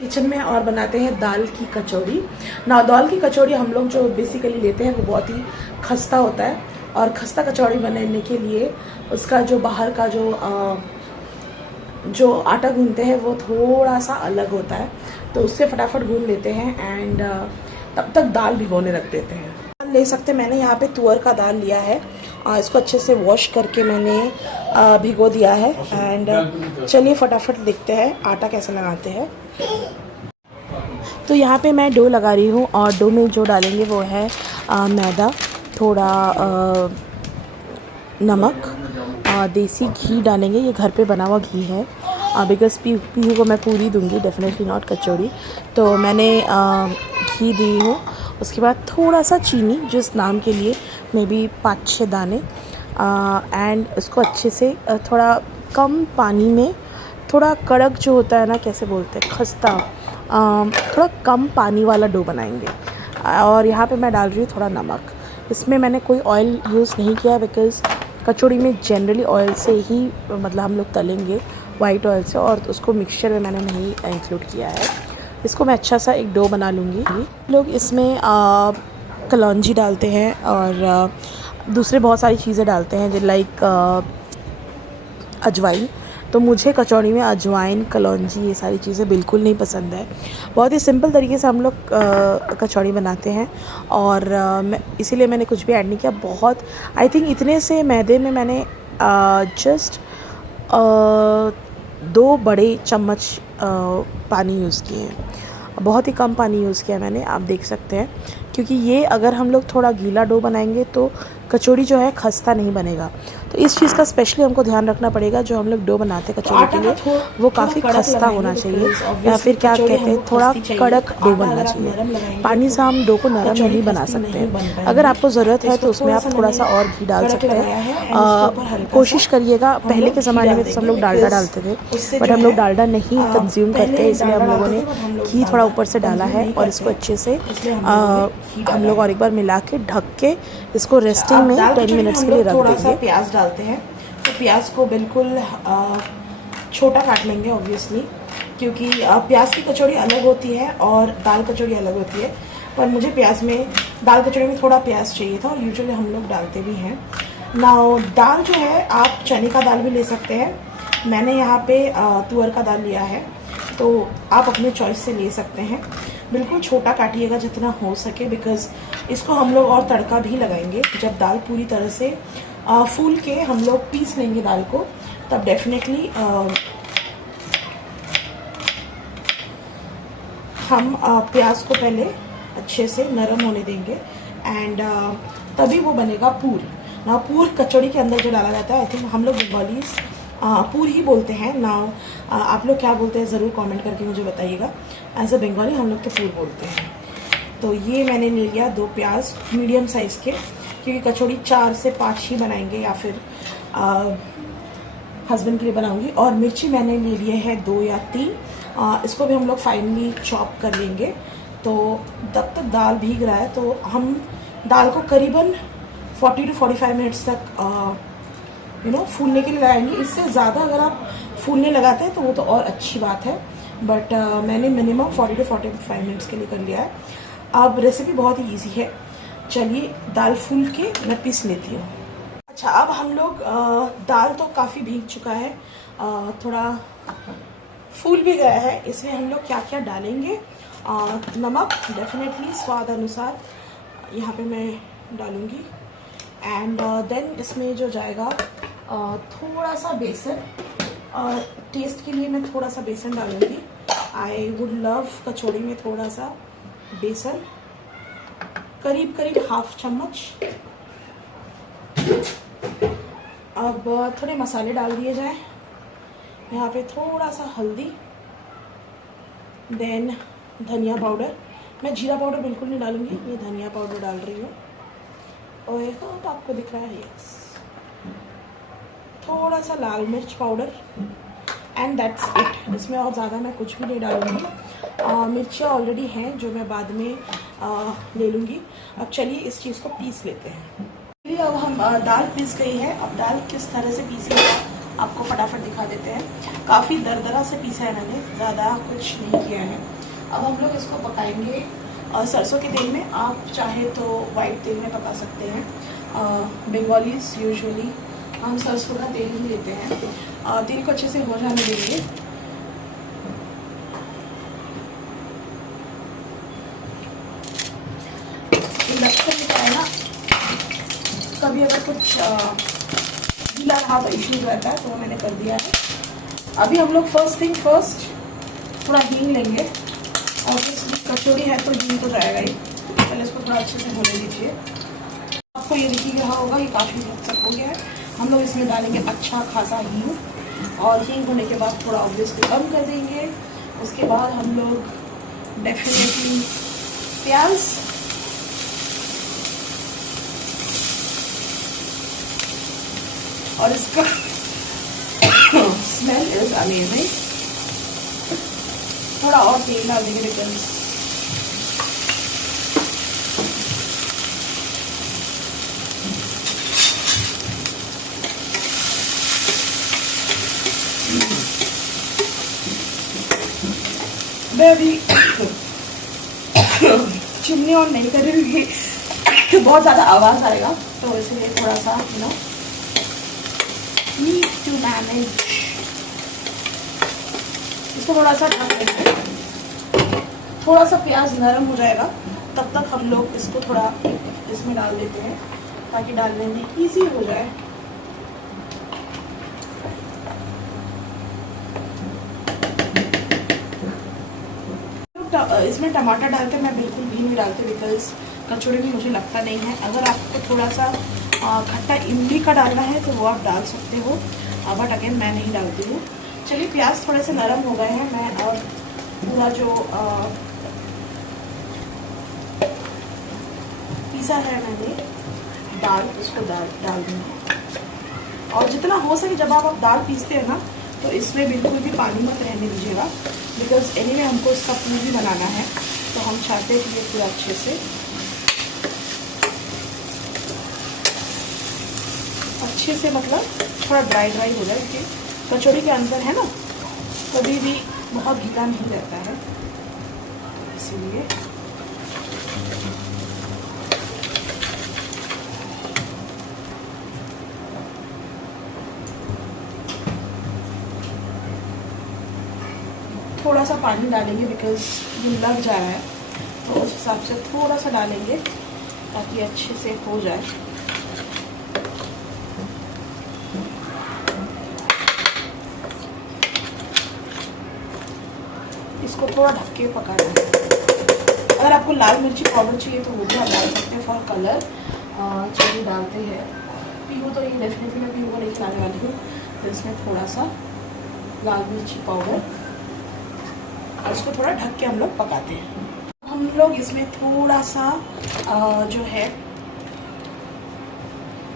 Kitchen में और बनाते हैं दाल की कचौड़ी ना। दाल की कचौड़ी हम लोग जो बेसिकली लेते हैं वो बहुत ही खस्ता होता है, और खस्ता कचौड़ी बनाने के लिए उसका जो बाहर का जो आटा गूंथते हैं वो थोड़ा सा अलग होता है, तो उससे फटाफट गूंथ लेते हैं एंड तब तक दाल भिगोने रख देते हैं। दाल ले सकते हैं, मैंने यहाँ पे तुअर का दाल लिया है, इसको अच्छे से वॉश करके मैंने भिगो दिया है। एंड चलिए फटाफट देखते हैं आटा कैसे लगाते हैं। तो यहाँ पे मैं डो लगा रही हूँ, और डो में जो डालेंगे वो है मैदा, थोड़ा नमक, देसी घी डालेंगे। ये घर पे बना हुआ घी है, बिकॉज पीहू को मैं पूरी दूंगी, डेफिनेटली नॉट कचौड़ी, तो मैंने घी दी हूँ। उसके बाद थोड़ा सा चीनी, जिस नाम के लिए मे बी 5-6 दाने, एंड इसको अच्छे से थोड़ा कम पानी में, थोड़ा कड़क जो होता है ना, कैसे बोलते हैं, खस्ता, थोड़ा कम पानी वाला डो बनाएंगे। और यहाँ पे मैं डाल रही हूँ थोड़ा नमक। इसमें मैंने कोई ऑयल यूज़ नहीं किया, बिकॉज़ कचौड़ी में जनरली ऑयल से ही मतलब हम लोग तलेंगे, वाइट ऑयल से, और उसको मिक्सचर में मैंने नहीं इंक्लूड किया है। इसको मैं अच्छा सा एक डो बना लूँगी। लोग इसमें कलौंजी डालते हैं और दूसरे बहुत सारी चीज़ें डालते हैं, जो लाइक अजवाइन। तो मुझे कचौड़ी में अजवाइन, कलौंजी, ये सारी चीज़ें बिल्कुल नहीं पसंद है। बहुत ही सिंपल तरीके से हम लोग कचौड़ी बनाते हैं, और इसीलिए मैंने कुछ भी ऐड नहीं किया। बहुत आई थिंक इतने से मैदे में मैंने जस्ट 2 बड़े चम्मच पानी यूज़ किए हैं। बहुत ही कम पानी यूज़ किया मैंने, आप देख सकते हैं, क्योंकि ये अगर हम लोग थोड़ा गीला डो बनाएंगे तो कचौड़ी जो है खस्ता नहीं बनेगा। तो इस चीज़ का स्पेशली हमको ध्यान रखना पड़ेगा। जो हम लोग डो बनाते हैं कचौड़ी के लिए, वो काफ़ी खस्ता होना चाहिए, या फिर क्या कहते हैं, थोड़ा कड़क डो बनना चाहिए। पानी से हम डो को नरम नहीं बना सकते हैं। अगर आपको ज़रूरत है तो उसमें आप थोड़ा सा और घी डाल सकते हैं। कोशिश करिएगा, पहले के ज़माने में तो सब लोग डालडा डालते थे, बट हम लोग डालडा नहीं कंज्यूम करते, इसलिए हम लोगों ने घी थोड़ा ऊपर से डाला है। और इसको अच्छे से हम लोग और एक बार मिला के ढक के इसको रेस्टिंग में 10 मिनट्स के लिए रख देंगे। प्याज डालते हैं, तो प्याज को बिल्कुल छोटा काट लेंगे ऑब्वियसली, क्योंकि प्याज की कचौड़ी अलग होती है और दाल कचौड़ी अलग होती है। पर मुझे दाल कचौड़ी में थोड़ा प्याज चाहिए था, और यूजुअली हम लोग डालते भी हैं। नाउ दाल जो है, आप चने का दाल भी ले सकते हैं। मैंने यहाँ पे तुअर का दाल लिया है, तो आप अपने चॉइस से ले सकते हैं। बिल्कुल छोटा काटिएगा जितना हो सके, बिकॉज इसको हम लोग और तड़का भी लगाएंगे। जब दाल पूरी तरह से फूल के हम लोग पीस लेंगे दाल को, तब डेफिनेटली हम प्याज को पहले अच्छे से नरम होने देंगे, एंड तभी वो बनेगा पूर। ना पूर कचौड़ी के अंदर जो डाला जाता है, आई थिंक हम लोग बंगालीज पूर ही बोलते हैं ना। आप लोग क्या बोलते हैं ज़रूर कमेंट करके मुझे बताइएगा। एज अ बंगाली हम लोग तो पूर बोलते हैं। तो ये मैंने ले लिया 2 प्याज मीडियम साइज़ के, क्योंकि कचौड़ी 4 से 5 ही बनाएंगे, या फिर हस्बैंड के लिए बनाऊंगी। और मिर्ची मैंने ले लिए हैं 2 या 3, इसको भी हम लोग फाइनली चॉप कर लेंगे। तो तब तक दाल भीग रहा है, तो हम दाल को करीबन 40 to 45 मिनट्स तक फूलने के लिए लगाएंगे। इससे ज़्यादा अगर आप फूलने लगाते हैं तो वो तो और अच्छी बात है, बट मैंने मिनिमम 40 to 45 मिनट्स के लिए कर लिया है। अब रेसिपी बहुत ही ईजी है। चलिए दाल फूल के मैं पीस लेती हूँ। अच्छा, अब हम लोग दाल तो काफ़ी भीग चुका है, थोड़ा फूल भी गया है, इसमें हम लोग क्या क्या डालेंगे। नमक डेफिनेटली स्वाद अनुसार यहाँ पे मैं डालूँगी, एंड देन इसमें जो जाएगा थोड़ा सा बेसन, और टेस्ट के लिए मैं थोड़ा सा बेसन डालूँगी। आई वुड लव कचौड़ी में थोड़ा सा बेसन, करीब 1/2 चम्मच। अब थोड़े मसाले डाल दिए जाए। यहाँ पे थोड़ा सा हल्दी, देन धनिया पाउडर। मैं जीरा पाउडर बिल्कुल नहीं डालूँगी, ये धनिया पाउडर डाल रही हूँ। और तो आपको दिख रहा है, यस, थोड़ा सा लाल मिर्च पाउडर, एंड दैट्स इट। इसमें और ज़्यादा मैं कुछ भी नहीं डालूँगी। मिर्चियाँ ऑलरेडी हैं जो मैं बाद में ले लूँगी। अब चलिए इस चीज़ को पीस लेते हैं। अब हम दाल पीस गई है। अब दाल किस तरह से पीसी है आपको फटाफट दिखा देते हैं। काफ़ी दरदरा से पीसा है मैंने, ज़्यादा कुछ नहीं किया है। अब हम लोग इसको पकाएंगे सरसों के तेल में। आप चाहे तो वाइट तेल में पका सकते हैं। बंगालीज यूजुअली हम सरसों का तेल ही लेते हैं। तेल को अच्छे से हो जाने देंगे। इंडक्शन में है ना, कभी अगर कुछ गीला रहा तो इश्यूज रहता है, तो मैंने कर दिया है। अभी हम लोग फर्स्ट थिंग फर्स्ट थोड़ा हींग लेंगे। और कचौड़ी है तो हींग तो जाएगा ही। पहले इसको थोड़ा अच्छे से होने दीजिए। आपको ये दिख रहा होगा, ये काफ़ी हद तक हो गया है। हम लोग इसमें डालेंगे अच्छा खासा हींग, और हींग होने के बाद थोड़ा ऑब्वियसली कम कर देंगे। उसके बाद हम लोग डेफिनेटली प्याज, और इसका स्मेल इज अमेजिंग। थोड़ा और तेल डाल देंगे बिकॉज मैं अभी चिमनी ऑन नहीं कर रही क्योंकि बहुत ज़्यादा आवाज़ आएगा, तो इसलिए थोड़ा सा नीड टू मैनेज। इसको थोड़ा सा ढक देंगे। थोड़ा सा प्याज नरम हो जाएगा तब तक हम लोग इसको थोड़ा इसमें डाल देते हैं ताकि डालने में इजी हो जाए। इसमें टमाटर डालते मैं बिल्कुल भी नहीं डालती बिकॉज कचौड़ी में मुझे लगता नहीं है। अगर आपको थोड़ा सा खट्टा इमली का डालना है तो वो आप डाल सकते हो, बट अगेन मैं नहीं डालती हूँ। चलिए, प्याज थोड़े से नरम हो गए हैं। मैं और पूरा जो पिसा है मैंने दाल, उसको डाल दूँगी। और जितना हो सके जब आप दाल पीसते हैं ना, तो इसमें बिल्कुल भी पानी मत रहने दीजिएगा बिकॉज एनीवे हमको इसका पूरी भी बनाना है। तो हम चाहते हैं कि ये पूरा अच्छे से मतलब थोड़ा ड्राई हो जाए, क्योंकि कचौड़ी के अंदर है ना कभी भी बहुत गीला नहीं रहता है, इसीलिए। थोड़ा सा पानी डालेंगे बिकॉज ये लग जा रहा है, तो उस हिसाब से थोड़ा सा डालेंगे ताकि अच्छे से हो जाए। इसको थोड़ा ढक के पकाना है। अगर आपको लाल मिर्ची पाउडर चाहिए तो वो भी आप डाल सकते हैं फॉर कलर। चलिए डालते हैं। पीहू तो ये डेफिनेटली मैं पीहू को नहीं खिलाने वाली हूँ, तो इसमें थोड़ा सा लाल मिर्ची पाउडर और इसको थोड़ा ढक के हम लोग पकाते हैं। हम लोग इसमें थोड़ा सा जो है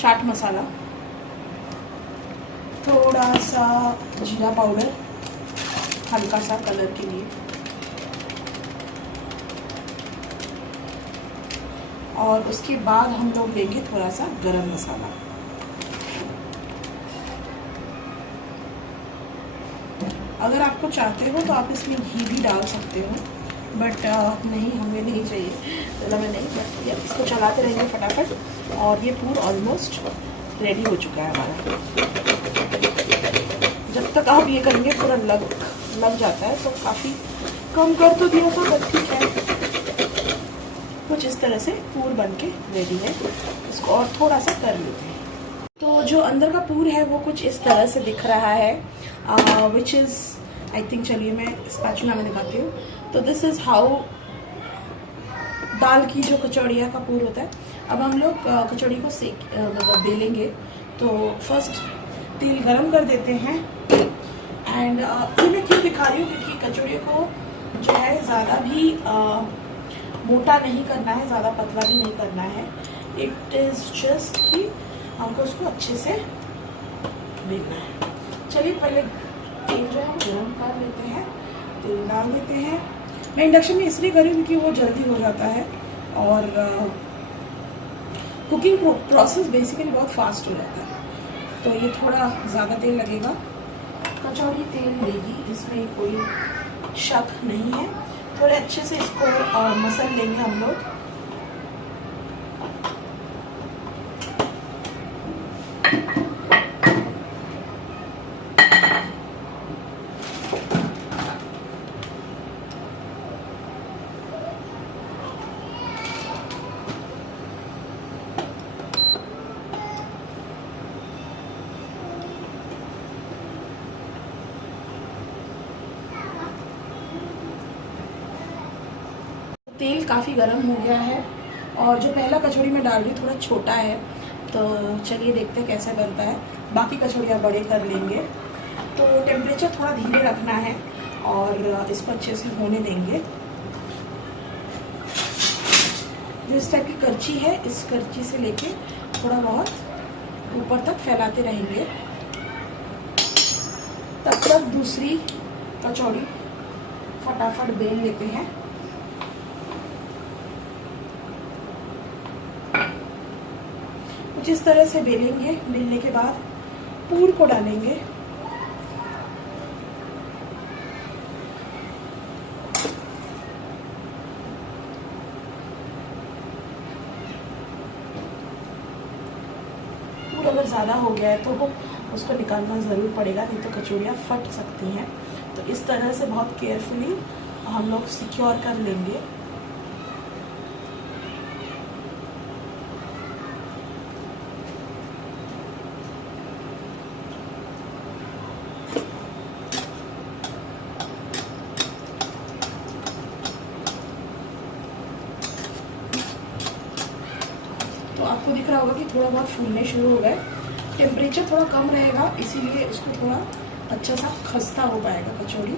चाट मसाला, थोड़ा सा जीरा पाउडर हल्का सा कलर के लिए, और उसके बाद हम लोग लेंगे थोड़ा सा गरम मसाला। अगर आपको चाहते हो तो आप इसमें घी भी डाल सकते हो, बट नहीं, हमें नहीं चाहिए तो हमें नहीं। बट इसको चलाते रहेंगे फटाफट। और ये पूरा ऑलमोस्ट रेडी हो चुका है हमारा। जब तक आप ये करेंगे पूरा लग जाता है, तो काफ़ी कम कर तो दिया था, बट ठीक है। कुछ इस तरह से पूर बन के रेडी है। इसको और थोड़ा सा कर लेते हैं। तो जो अंदर का पूर है वो कुछ इस तरह से दिख रहा है, विच इज़ आई थिंक, चलिए मैं स्पैचुला में दिखाती हूँ। तो दिस इज़ हाउ दाल की जो कचौड़िया का पूर होता है। अब हम लोग कचौड़ी को मतलब बेलेंगे। तो फर्स्ट तेल गरम कर देते हैं। एंड ये मैं क्यों दिखा रही हूँ, क्योंकि कचौड़ी को जो है ज़्यादा भी मोटा नहीं करना है, ज़्यादा पतला भी नहीं करना है। इट इज़ जस्ट कि हमको उसको अच्छे से बेलना है। चलिए पहले तेल जो है हम गरम कर लेते हैं, तेल डाल देते हैं। मैं इंडक्शन में इसलिए करी क्योंकि वो जल्दी हो जाता है और कुकिंग प्रोसेस बेसिकली बहुत फास्ट हो जाता है। तो ये थोड़ा ज़्यादा तेल लगेगा। कचौड़ी तेल लेगी, इसमें कोई शक नहीं है। थोड़े अच्छे से इसको मसल लेंगे हम लोग। तेल काफ़ी गर्म हो गया है और जो पहला कचौड़ी मैं डाल रही हूँ थोड़ा छोटा है, तो चलिए देखते हैं कैसे बनता है। बाकी कचौड़ियाँ बड़े कर लेंगे। तो टेम्परेचर थोड़ा धीरे रखना है और इसको अच्छे से होने देंगे। जो इस टाइप की करछी है, इस करछी से लेके थोड़ा बहुत ऊपर तक फैलाते रहेंगे। तब तक दूसरी कचौड़ी फटाफट बेल लेते हैं। जिस तरह से बेलेंगे, बेलने के बाद पूर को डालेंगे। पूर अगर ज़्यादा हो गया है तो उसको निकालना ज़रूर पड़ेगा, नहीं तो कचौड़ियाँ फट सकती हैं। तो इस तरह से बहुत केयरफुली हम लोग सिक्योर कर लेंगे। तो आपको दिख रहा होगा कि थोड़ा बहुत फूलने शुरू हो गए। टेम्परेचर थोड़ा कम रहेगा, इसीलिए इसको थोड़ा अच्छा सा खस्ता हो पाएगा कचौड़ी।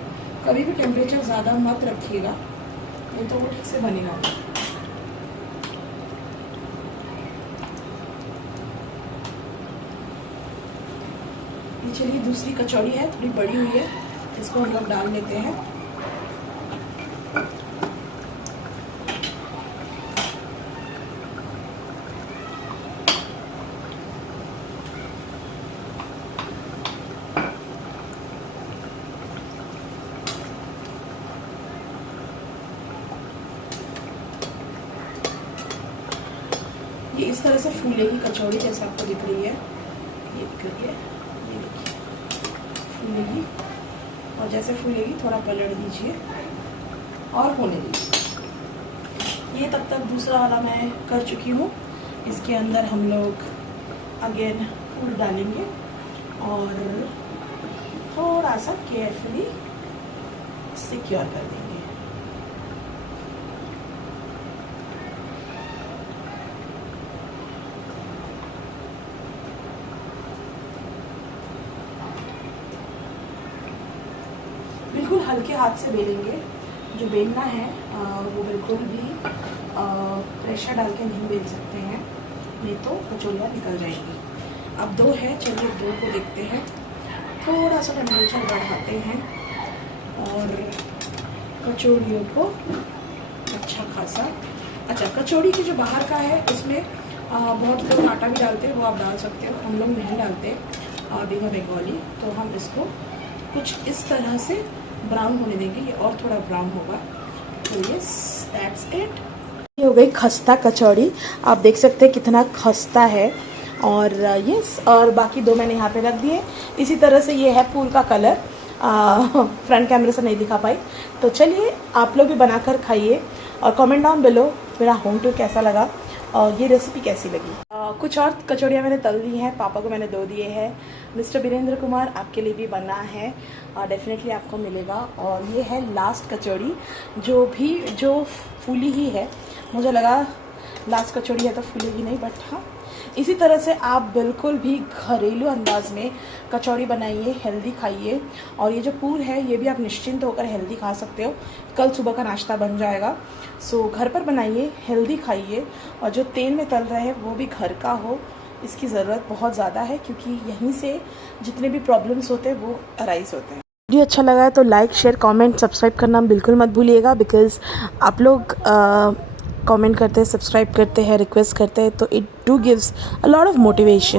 कभी भी टेम्परेचर ज़्यादा मत रखिएगा, नहीं तो वो ठीक से बनेगा। ये चलिए दूसरी कचौड़ी है, थोड़ी बड़ी हुई है, इसको हम लोग डाल लेते हैं। ये इस तरह से फूलेगी कचौड़ी, जैसे आपको दिख रही है। ये दिख रही है, ये देखिए फूलेगी। और जैसे फूलेगी थोड़ा पलट दीजिए और होने दीजिए। ये तब तक दूसरा वाला मैं कर चुकी हूँ। इसके अंदर हम लोग अगेन फूल डालेंगे और थोड़ा सा केयरफुली सिक्योर कर देंगे। बिल्कुल हल्के हाथ से बेलेंगे। जो बेलना है वो बिल्कुल भी प्रेशर डाल के नहीं बेल सकते हैं, नहीं तो कचौड़ियाँ निकल जाएंगी। अब दो है, चलिए दो को देखते हैं। थोड़ा सा टेम्परेचर बढ़ाते हैं और कचौड़ियों को अच्छा खासा। अच्छा, कचौड़ी की जो बाहर का है उसमें बहुत लोग आटा भी डालते हैं, वो आप डाल सकते हो। हम लोग नहीं डालते बिना बंगाली। तो हम इसको कुछ इस तरह से ब्राउन होने देंगे। ये और थोड़ा ब्राउन होगा। तो यस, दैट्स इट। ये हो गई खस्ता कचौड़ी। आप देख सकते हैं कितना खस्ता है। और यस, और बाकी दो मैंने यहाँ पे रख दिए। इसी तरह से ये है फूल का कलर। फ्रंट कैमरे से नहीं दिखा पाई। तो चलिए आप लोग भी बनाकर खाइए और कमेंट डाउन बिलो मेरा होम टूर कैसा लगा और ये रेसिपी कैसी लगी। कुछ और कचौड़ियाँ मैंने तल दी हैं, पापा को मैंने दो दिए हैं। मिस्टर वीरेंद्र कुमार, आपके लिए भी बना है, डेफिनेटली आपको मिलेगा। और ये है लास्ट कचौड़ी, जो फूली ही है। मुझे लगा लास्ट कचौड़ी है तो फूलेगी नहीं, बट हाँ, इसी तरह से आप बिल्कुल भी घरेलू अंदाज में कचौड़ी बनाइए, हेल्दी खाइए। और ये जो पूर है ये भी आप निश्चिंत होकर हेल्दी खा सकते हो, कल सुबह का नाश्ता बन जाएगा। सो घर पर बनाइए, हेल्दी खाइए। और जो तेल में तल रहे हैं वो भी घर का हो, इसकी ज़रूरत बहुत ज़्यादा है, क्योंकि यहीं से जितने भी प्रॉब्लम्स होते हैं वो अराइज होते हैं। वीडियो अच्छा लगा है तो लाइक, शेयर, कमेंट, सब्सक्राइब करना बिल्कुल मत भूलिएगा। बिकॉज़ आप लोग कमेंट करते हैं, सब्सक्राइब करते हैं, रिक्वेस्ट करते हैं, तो it do gives a lot of motivation.